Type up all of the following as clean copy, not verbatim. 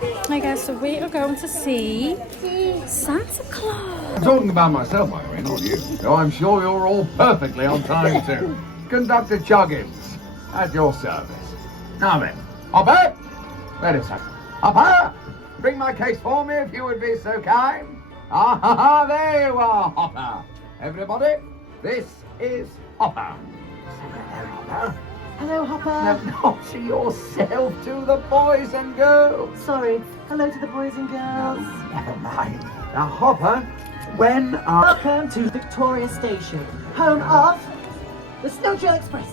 I guess so we are going to see Santa Claus. I'm talking about myself, by the way, not you. So I'm sure you're all perfectly on time too. Conductor Chuggins, at your service. Now then, Hopper, wait a second. Hopper, bring my case for me if you would be so kind. Ah, there you are, Hopper. Everybody, this is Hopper. Say hello, Hopper. Hello, Hopper. No, not to yourself, to the boys and girls. Sorry. Hello to the boys and girls. No, never mind. Now, Hopper, when are... Welcome to Victoria Station, home of the Snowtrail Express.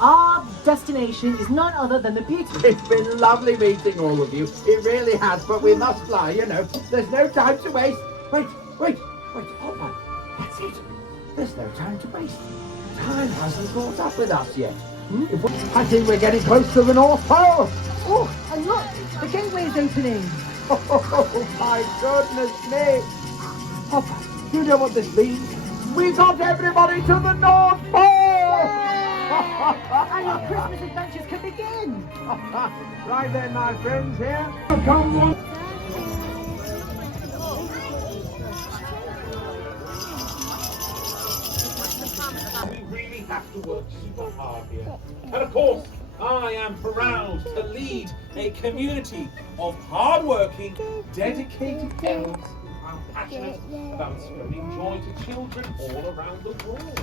Our destination is none other than the beautiful... It's been lovely meeting all of you. It really has, but we must fly, you know. There's no time to waste. Wait, Hopper. That's it. There's no time to waste. Time hasn't caught up with us yet. I think we're getting close to the North Pole. Oh, and look, the gateway is opening. Oh, my goodness me. Hopper, you know what this means? We got everybody to the North Pole! And our Christmas adventures can begin. Right then, my friends, here. Come on. We really have to work super hard here. And of course, I am proud to lead a community of hard-working, dedicated parents who are passionate about spreading joy to children all around the world.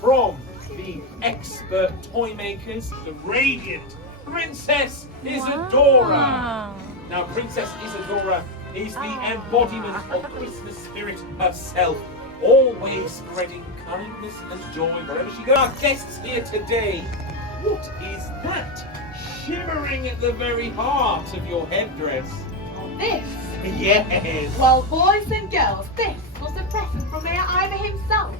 From the expert toy makers, the radiant Princess Isadora. Now, Princess Isadora is the embodiment of Christmas spirit herself, always spreading kindness and joy wherever she goes. Our guests here today, what is that shimmering at the very heart of your headdress? This? Yes. Well, boys and girls, this was a present from Mayor Ivor himself.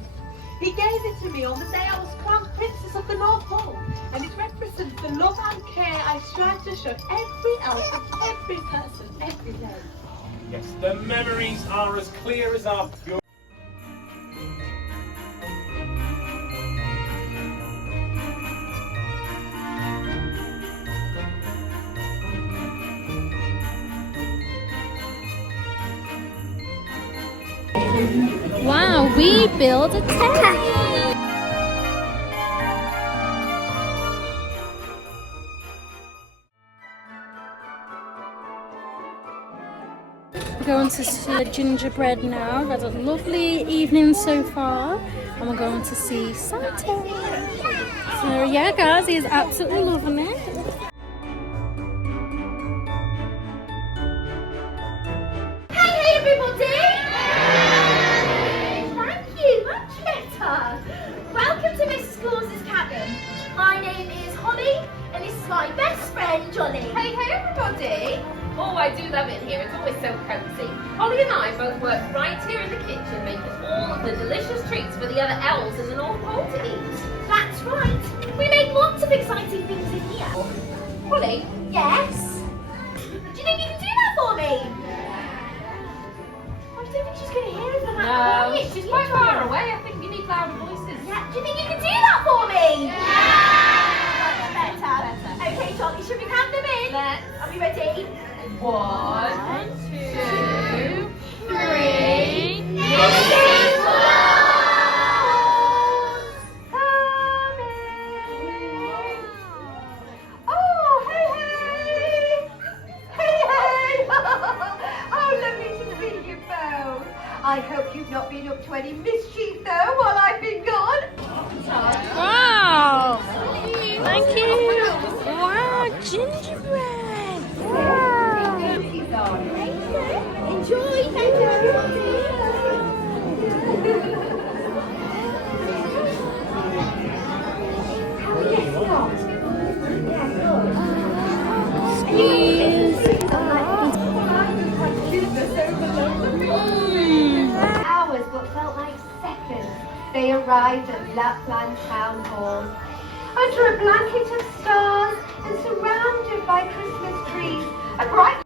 He gave it to me on the day I was crowned Princess of the North Pole, and it represents the love and care I strive to show every elf and every person every day. Yes, the memories are as clear as our pure. Wow, we build a tent. We're going to see Gingerbread now. We've had a lovely evening so far, and we're going to see Santa. So yeah, guys, he's absolutely loving it. Hey everybody! Thank you, much better. Welcome to Mrs. Claus's cabin. My name is Holly, and this is my best friend Johnny. Hey everybody! Oh, I do love it here. It's always so cozy. Holly and I both work right here in the kitchen, making all of the delicious treats for the other elves in the North Pole to eat. That's right. We make lots of exciting things in here. Holly? Yes? Do you think you can do that for me? I don't think she's going to hear us on that No, quiet. she's quite far away. I think you need louder voices. Yeah. Do you think you can do that for me? Yeah. Much better. Okay, Johnny, should we count them in? Let's. Are we ready? 1, 2, 3. Mrs. Claus! Oh, hey! Hey! Oh, lovely to see you both. I hope you've not been up to any mischief though while I've been gone. Wow! Thank you. Wow, gingerbread. Wow. Enjoy, thank you everybody. Hours but felt like seconds. They arrived at Lapland Town Hall. Under a blanket of stars and surrounded by Christmas trees, a bright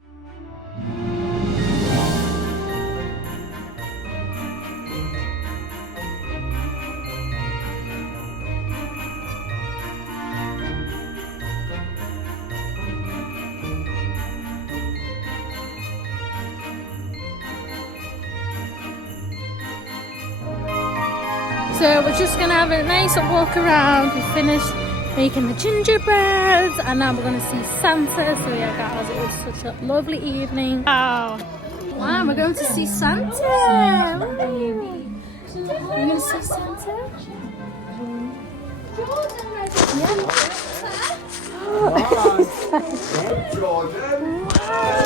So we're just gonna have a nice walk around. We finished making the gingerbreads and now we're gonna see Santa. So yeah guys, it was such a lovely evening. Wow, we're going to see Santa. Woo. We're gonna see Santa. Yeah. Jordan. Wow.